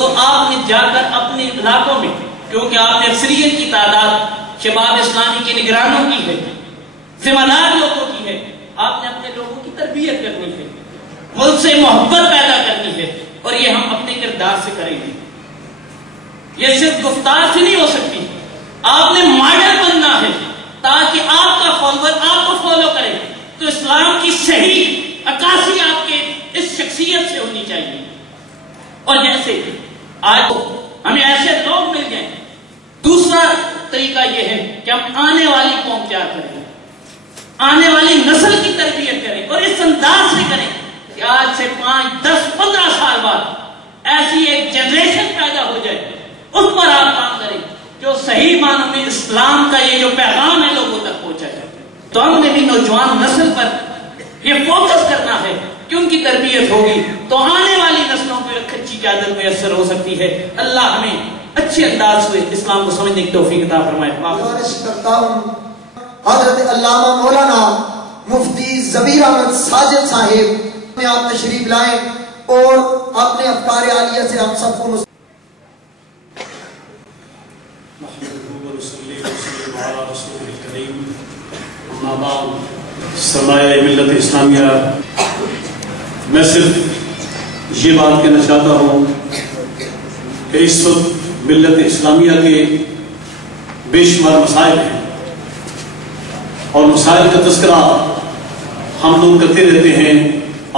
تو آپ نے جا کر اپنے علاقوں میں، کیونکہ آپ نے اکثریت کی تعداد شباب اسلامی کے نگرانوں کی ہے، ذمہ دار لوگوں کی ہے، آپ نے اپنے لوگوں کی تربیت کرنی ہے، ان سے محبت پیدا کرنی ہے، اور یہ ہم اپنے کردار سے کریں گے. یہ صرف گفتار سے نہیں ہو سکتی. آپ نے ماڈل بننا ہے تاکہ آپ کا فالوور آپ کو فالو کرے. تو اسلام کی صحیح عکاسی آپ کے اس شخصیت سے ہونی چاہیے. اور جیسے آج ہمیں ایسے لوگ مل جائیں. دوسرا طریقہ یہ ہے کہ ہم آنے والی قوم تیار کریں، آنے والی نسل کی تربیت کریں، اور اس انداز سے کریں کہ آج سے 5, 10, 15 سال بعد ایسی ایک جنریشن پیدا ہو جائے، اس پر آپ کام کریں جو صحیح معنوں میں اسلام کا یہ جو پیغام ہے لوگوں تک پہنچا جائے. تو ہم نے بھی نوجوان نسل پر یہ فوکس کرنا ہے کہ ان کی تربیت ہوگی تو آنے والی نسلوں کو ایک اچھی قیادت میسر ہو سکتی ہے. اللہ ہمیں اچھے انداز سے اسلام کو سمجھنے کی توفیق عطا فرمائے. گزارش کرتا ہوں حضرت علامہ مولانا مفتی زبیر احمد ساجد صاحب میں آپ تشریف لائیں اور اپنے افکار عالیہ سے ہم سب کو سرمایہ ملت اسلامیہ. میں صرف یہ بات کہنا چاہتا ہوں کہ اس وقت ملت اسلامیہ کے بے شمار مسائل ہیں، اور مسائل کا تذکرہ ہم لوگ کرتے رہتے ہیں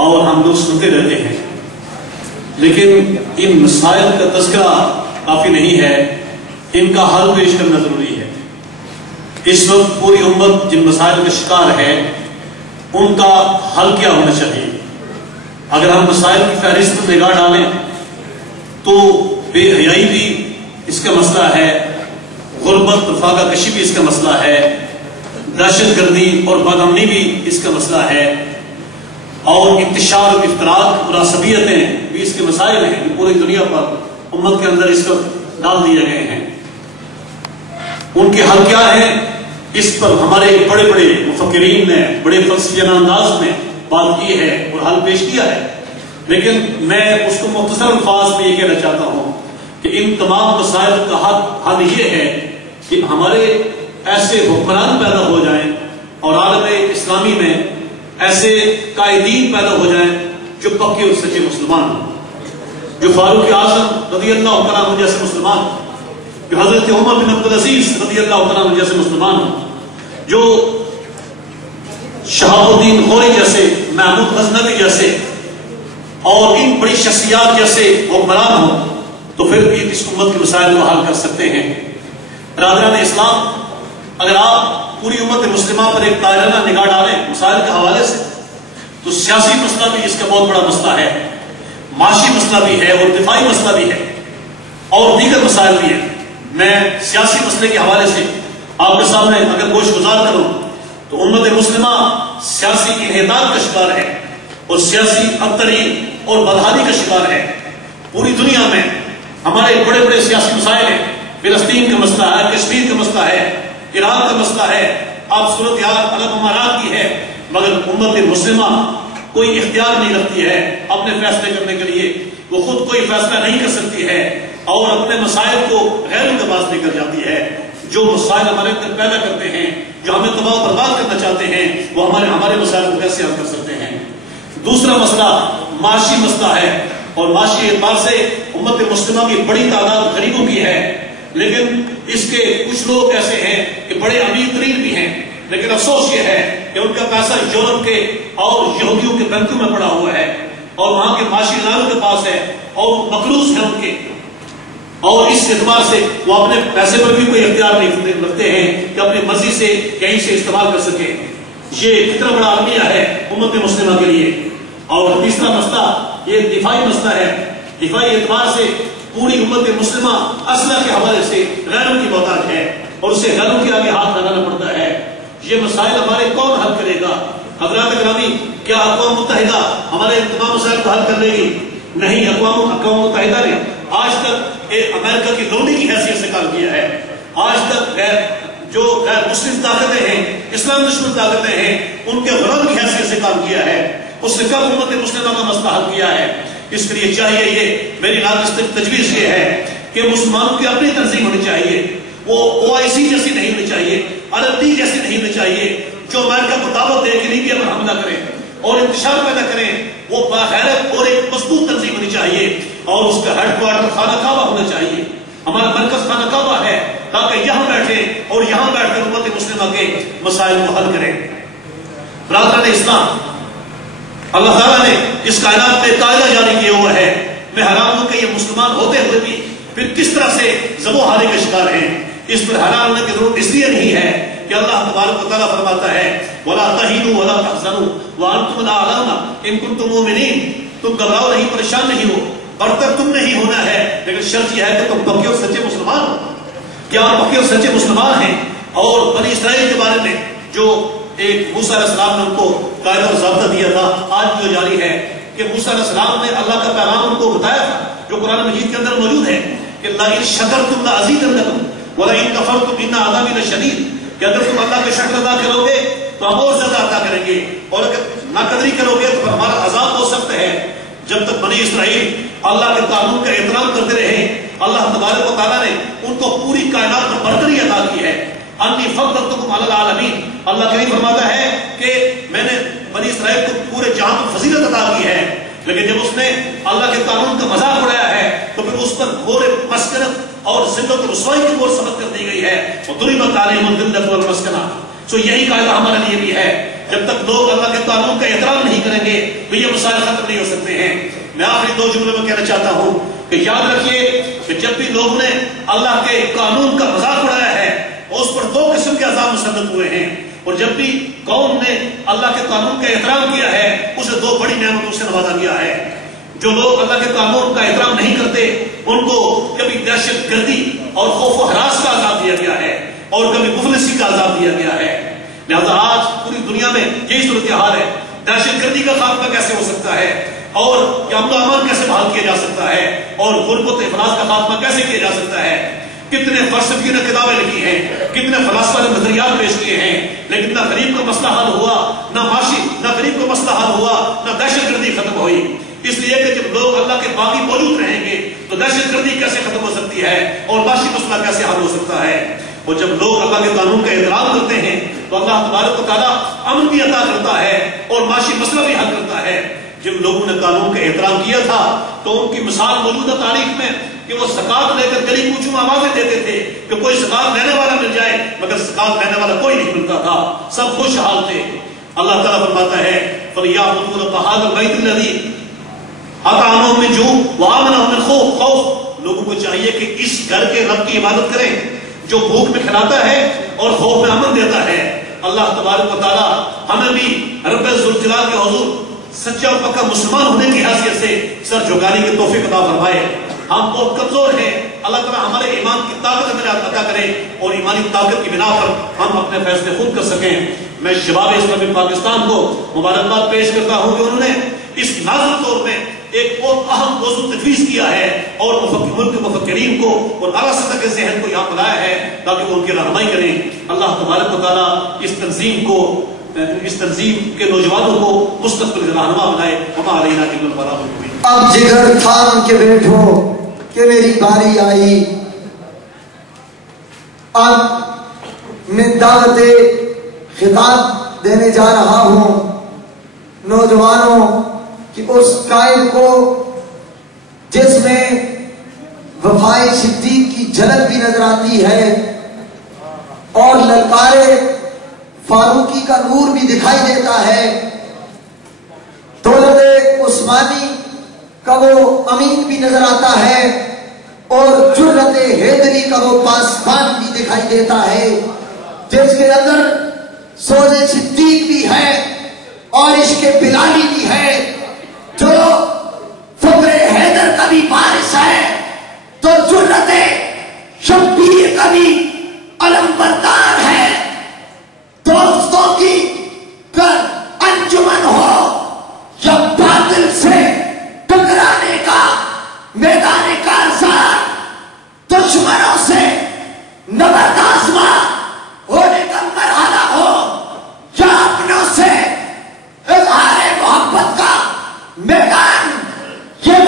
اور ہم لوگ سنتے رہتے ہیں، لیکن ان مسائل کا تذکرہ کافی نہیں ہے، ان کا حل پیش کرنا ضروری ہے. اس وقت پوری امت جن مسائل کا شکار ہے ان کا حل کیا ہونا چاہیے. اگر ہم مسائل کی فہرست میں نگاہ ڈالیں تو بے حیائی بھی اس کا مسئلہ ہے، غربت اور فاقہ کشی بھی اس کا مسئلہ ہے، دہشت گردی اور بد امنی بھی اس کا مسئلہ ہے، اور انتشار اور افتراق اور عصبیتیں بھی اس کے مسائل ہیں جو پوری دنیا پر امت کے اندر اس وقت ڈال دیے گئے ہیں. ان کے حل کیا ہیں، اس پر ہمارے بڑے بڑے مفکرین نے بڑے فلسفیانہ انداز میں بات کی ہے اور حل پیش کیا ہے، لیکن میں اس کو مختصر الفاظ میں یہ کہنا چاہتا ہوں کہ ان تمام مسائل کا حل یہ ہے کہ ہمارے ایسے حکمران پیدا ہو جائیں اور عالم اسلامی میں ایسے قائدین پیدا ہو جائیں جو پکے اور سچے مسلمان ہوں، جو فاروق اعظم رضی اللہ تعالیٰ عنہ جیسے مسلمان ہوں، جو حضرت عمر بن عبدالعزیز رضی اللہ تعالیٰ عنہ جیسے مسلمان ہوں، جو شہاب الدین غوری جیسے، محمود غزنوی جیسے اور ان بڑی شخصیات جیسے حکمران ہوں، تو پھر بھی اس امت کے مسائل کو حل کر سکتے ہیں. برادران اسلام، اگر آپ پوری امت مسلمہ پر ایک دائرانہ نگاہ ڈالیں مسائل کے حوالے سے، تو سیاسی مسئلہ بھی اس کا بہت بڑا مسئلہ ہے، معاشی مسئلہ بھی ہے اور دفاعی مسئلہ بھی ہے اور دیگر مسائل بھی ہیں. میں سیاسی مسئلے کے حوالے سے آپ کے سامنے اگر گوش گزار کروں تو امت مسلمہ سیاسی انحطاط کا شکار ہے اور سیاسی ابتری اور بدحالی کا شکار ہے. پوری دنیا میں ہمارے بڑے بڑے سیاسی مسائل ہیں، فلسطین کا مسئلہ ہے، کشمیر کا مسئلہ ہے، عراق کا مسئلہ ہے، آپ صورتحال عرب امارات کی ہے، مگر امت مسلمہ کوئی اختیار نہیں رکھتی ہے اپنے فیصلے کرنے کے لیے. وہ خود کوئی فیصلہ نہیں کر سکتی ہے اور اپنے مسائل کو غیروں کے پاس لے کر جاتی ہے. جو مسائل ہمارے اندر پیدا کرتے ہیں، جو ہمیں تباہ و برباد کرنا چاہتے ہیں، وہ ہمارے مسائل کو کیسے حل کر سکتے ہیں. دوسرا مسئلہ معاشی مسئلہ ہے، اور معاشی اعتبار سے امت مسلمہ کی بڑی تعداد غریبوں کی ہے، لیکن اس کے کچھ لوگ ایسے ہیں کہ بڑے امیر ترین بھی ہیں، لیکن افسوس یہ ہے کہ ان کا پیسہ یورپ کے اور یہودیوں کے بینکوں میں پڑا ہوا ہے اور وہاں کے معاشی اداروں کے پاس ہے اور مقروض ہیں ان کے، اور اس اعتبار سے وہ اپنے پیسے پر بھی کوئی اختیار نہیں رکھتے ہیں کہ اپنی مرضی سے کہیں سے استعمال کر سکیں. یہ کتنا بڑا المیہ ہے امت مسلمہ کے لیے. اور تیسرا مسئلہ یہ دفاعی مسئلہ ہے. دفاعی اعتبار سے پوری امت مسلمہ اسلحہ کے حوالے سے غیروں کی محتاج ہے اور اسے غیروں کے آگے ہاتھ لگانا پڑتا ہے. یہ مسائل ہمارے کون حل کرے گا؟ حضرات گرامی، کیا اقوام متحدہ ہمارے تمام مسائل کو حل کر لے گی؟ نہیں. اقوام متحدہ نے آج تک امریکہ کی لونڈی کی حیثیت سے کام کیا ہے. آج تک جو غیر مسلم طاقتیں ہیں، اسلام دشمن طاقتیں ہیں، ان کے غلام کی حیثیت سے کام کیا ہے. اس نے کب امت مسلمہ کا مسئلہ حل کیا ہے؟ اس کے لیے چاہیے یہ میری ناقص تجویز یہ ہے کہ مسلمانوں کی اپنی تنظیم ہونی چاہیے، وہ OIC جیسی نہیں ہونی چاہیے، RFD جیسی نہیں ہونی چاہیے جو امریکہ کو دعوت دے کہ لیبیا پر حملہ کریں اور انتشار پیدا کریں۔ وہ باغیرت اور ایک مضبوط تنظیم ہونی چاہیے اور اس کا ہیڈ کوارٹر خانہ کعبہ ہونا چاہیے۔ ہمارا مرکز خانہ کعبہ ہے تاکہ یہاں بیٹھے اور یہاں بیٹھ کر امت مسلمہ کے مسائل کو حل کریں۔ برادران اسلام، اللہ تعالیٰ نے اس کائنات میں قاعدہ جاری کیا ہوا ہے، میں حیران ہوں کہ یہ مسلمان ہوتے ہوئے بھی پھر کس طرح سے ذبح و حالی کا شکار ہیں۔ اس پر حیران ہونے کی ضرورت اس لیے نہیں ہے کہ اللہ تبارک و تعالیٰ فرماتا ہے وَلَا تَهِنُوا وَلَا تَحْزَنُوا وَأَنْتُمُ الْأَعْلَوْنَ إِن كُنتُم مُؤْمِنِينَ، تم گھبراؤ نہیں، پریشان نہیں ہو، برتر تم نہیں ہونا ہے، لیکن شرط یہ ہے کہ تم پکے اور سچے مسلمان ہو۔ کیا آپ پکے اور سچے مسلمان ہیں؟ اور بنی اسرائیل کے بارے میں جو ایک موسیٰ علیہ السلام نے ان کو قاعدہ اور ضابطہ دیا تھا، آج جو جاری ہے کہ موسیٰ علیہ السلام نے اللہ کا پیغام ان کو بتایا تھا جو قرآن مجید کے اندر موجود ہے کہ لَئِن شَكَرْتُمْ لَأَزِيدَنَّكُمْ وَلَئِن كَفَرْتُمْ إِنَّ عَذَابِي لَشَدِيدٌ، کہ اگر تم اللہ کے شکر ادا کرو گے تو ہم اور زیادہ عطا کریں گے، اور اگر ناقدری کرو گے تو ہمارا عذاب ہو سکتا ہے۔ جب تک بنی اسرائیل اللہ کے قانون کا احترام کرتے رہے، اللہ تبارک و تعالیٰ نے ان کو پوری کائنات میں برتری عطا کی ہے۔ انی فضلتکم علی العالمین، اللہ کریم فرماتا ہے کہ میں نے بنی اسرائیل کو پورے جہاں میں فضیلت عطا کی ہے، لیکن جب اس نے اللہ کے قانون کا مذاق اڑایا ہے تو پھر اس پر گھور مسکنت اور ذلت و رسوائی کی گھور سبق کر دی گئی ہے، وضربت علیہم الذلۃ والمسکنہ۔ سو یہی قاعدہ ہمارے لیے بھی ہے، جب تک لوگ اللہ کے قانون کا احترام نہیں کریں گے تو یہ مسائل ختم نہیں ہو سکتے ہیں۔ میں آخری 2 جملے میں کہنا چاہتا ہوں کہ یاد رکھیے کہ جب بھی لوگوں نے اللہ کے قانون کا مذاق اڑایا ہے اس پر 2 قسم کے عذاب مسلط ہوئے ہیں، اور جب بھی قوم نے اللہ کے قانون کا احترام کیا ہے اسے 2 بڑی نعمتوں سے نوازا گیا ہے۔ جو لوگ اللہ کے قانون کا احترام نہیں کرتے ان کو کبھی دہشت گردی اور خوف و ہراس کا عذاب دیا گیا ہے اور کبھی مفلسی کا عذاب دیا گیا ہے۔ لہذا آج پوری دنیا میں یہی صورتحال ہے، دہشت گردی کا خاتمہ کیسے ہو سکتا ہے، اور امن و امان کیسے بحال کیا جا سکتا ہے، اور غربت افلاس کا خاتمہ کیسے کیا جا سکتا ہے۔ کتنے فلسفی نے کتابیں لکھی ہیں، کتنے فلاسفہ نے نظریات پیش کیے ہیں، لیکن نہ غریب کا مسئلہ حل ہوا، نہ معاشی نہ غریب کا مسئلہ حل ہوا، نہ دہشت گردی ختم ہوئی۔ اس لیے کہ جب لوگ اللہ کے باقی موجود رہیں گے تو دہشت گردی کیسے ختم ہو سکتی ہے اور معاشی مسئلہ کیسے حل ہو سکتا ہے۔ اور جب لوگ اللہ کے قانون کا احترام کرتے ہیں تو اللہ تبارک و تعالیٰ امن بھی عطا کرتا ہے اور معاشی مسئلہ بھی حل کرتا ہے۔ جن لوگوں نے قانون کا احترام کیا تھا تو ان کی مثال موجودہ تاریخ میں کہ وہ زکات لے کر گلی کوچوں میں آوازیں دیتے تھے کہ کوئی زکات لینے والا مل جائے، مگر زکات لینے والا کوئی نہیں ملتا تھا، سب خوشحال تھے۔ اللہ تعالیٰ فرماتا ہے فَلْيَعْبُدُوا رَبَّ هَٰذَا الْبَيْتِ الَّذِي أَطْعَمَهُم مِّن جُوعٍ وَآمَنَهُم مِّن خَوْفٍ۔ لوگوں کو چاہیے کہ اس گھر کے رب کی عبادت کریں جو بھوک میں کھلاتا ہے اور خوف میں امن دیتا ہے۔ اللہ تبارک و تعالیٰ ہمیں بھی رب ذوالجلال کے حضور سچا اور پکا مسلمان ہونے کی حیثیت سے سر جھکانے کی توفیق عطا فرمائے۔ ہم بہت کمزور ہیں، اللہ تعالیٰ ہمارے ایمان کی طاقت ہمیں عطا کرے اور ایمانی طاقت کی بنا پر ہم اپنے فیصلے خود کر سکیں۔ میں شباب اسلامی پاکستان کو مبارکباد پیش کرتا ہوں کہ انہوں نے اس نازل دور میں ایک بہت اہم موضوع تجویز کیا ہے اور ملک مفکرین کو اور اعلیٰ سطح کے ذہن کو یہاں بلایا ہے تاکہ وہ ان کی رہنمائی کریں۔ اللہ تبارک و تعالیٰ اس تنظیم کے نوجوانوں کو مستقبل کا رہنما بنائے۔ وما علینا الا البلاغ المبین۔ اب جگر تھام کے بیٹھو کہ میری باری آئی، اب میں دعوت خطاب دینے جا رہا ہوں نوجوانوں کہ اس قائد کو جس میں وفائے صدیق کی جھلک بھی نظر آتی ہے اور للکار فاروقی کا نور بھی دکھائی دیتا ہے، دولت عثمانی کا وہ امین بھی نظر آتا ہے اور جرت حیدری کا وہ پاسبان بھی دکھائی دیتا ہے، جس کے اندر سوز صدیق بھی ہے اور عشق بلالی بھی ہے، جو فخر حیدر کا بھی وارث ہے تو جرت شبیر کا بھی علم بردار ہے۔ دوستوں کی انجمن ہو یا باطل سے ٹکرانے کا میدان کارزار، دشمنوں سے نبرد آزما ہونے کا مرحلہ ہو یا اپنوں سے اظہار محبت کا میدان، یہ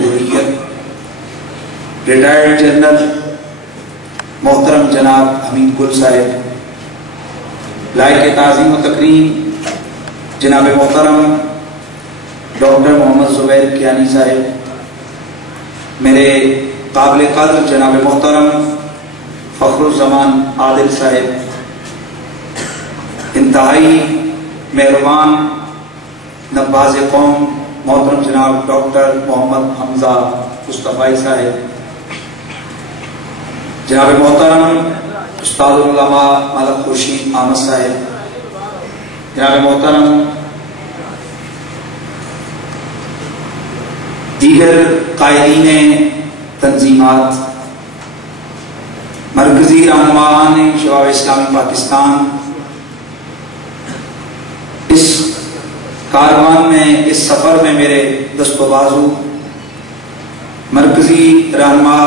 جمہوریت ریٹائرڈ جنرل محترم جناب حمید گل صاحب، لائق تعظیم و تکریم جناب محترم ڈاکٹر محمد زبیر کیانی صاحب، میرے قابل قدر جناب محترم فخر الزمان عادل صاحب، انتہائی مہربان نباز قوم محترم جناب ڈاکٹر محمد حمزہ مصطفی صاحب، جناب محترم استاد العلماء ملک خورشید احمد صاحب، جناب محترم دیگر قائدین تنظیمات، مرکزی رہنمائان شباب اسلامی پاکستان، اس کاروان میں، اس سفر میں میرے دست و بازو، مرکزی رہنما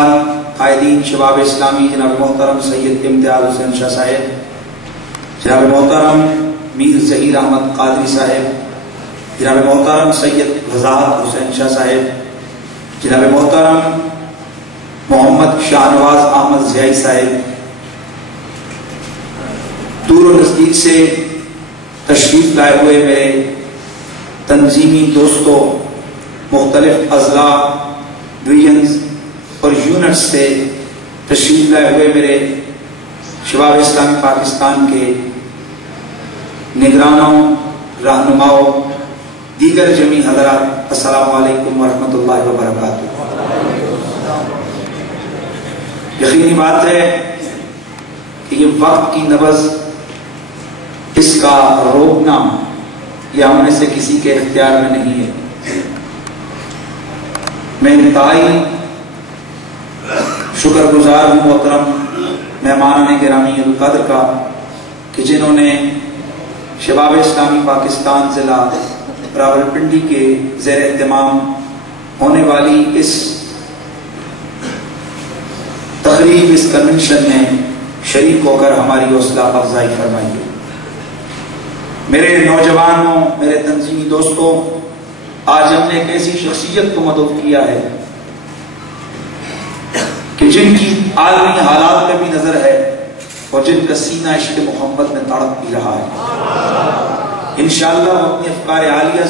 قائدین شباب اسلامی جناب محترم سید امتیاز حسین شاہ صاحب، جناب محترم میر ظہیر احمد قادری صاحب، جناب محترم سید وضاحت حسین شاہ صاحب، جناب محترم محمد شاہ نواز احمد ضیائی صاحب، دور و نزدیک سے تشریف لائے ہوئے میرے تنظیمی دوستوں، مختلف اضلاع، ڈویژنز اور یونٹس سے تشریف لائے ہوئے میرے شباب اسلامی پاکستان کے نگرانوں، رہنماؤں، دیگر جمیع حضرات، السلام علیکم ورحمۃ اللہ وبرکاتہ۔ یقینی بات ہے کہ یہ وقت کی نبض، اس کا روکنا یہ ہم میں سے کسی کے اختیار میں نہیں ہے۔ میں انتہائی شکر گزار ہوں محترم مہمانان گرامی القدر کا کہ جنہوں نے شباب اسلامی پاکستان ضلع راولپنڈی کے زیر اہتمام ہونے والی اس تقریب، اس کنونشن میں شریک ہو کر ہماری حوصلہ افزائی فرمائی ہے۔ میرے نوجوانوں، میرے تنظیمی دوستوں، آج ہم نے ایک ایسی شخصیت کو مدعو کیا ہے کہ جن کی عالمی حالات میں بھی نظر ہے اور جن کا سینہ عشق محمد میں تڑپ بھی رہا ہے۔ انشاءاللہ وہ اپنی افکار عالیہ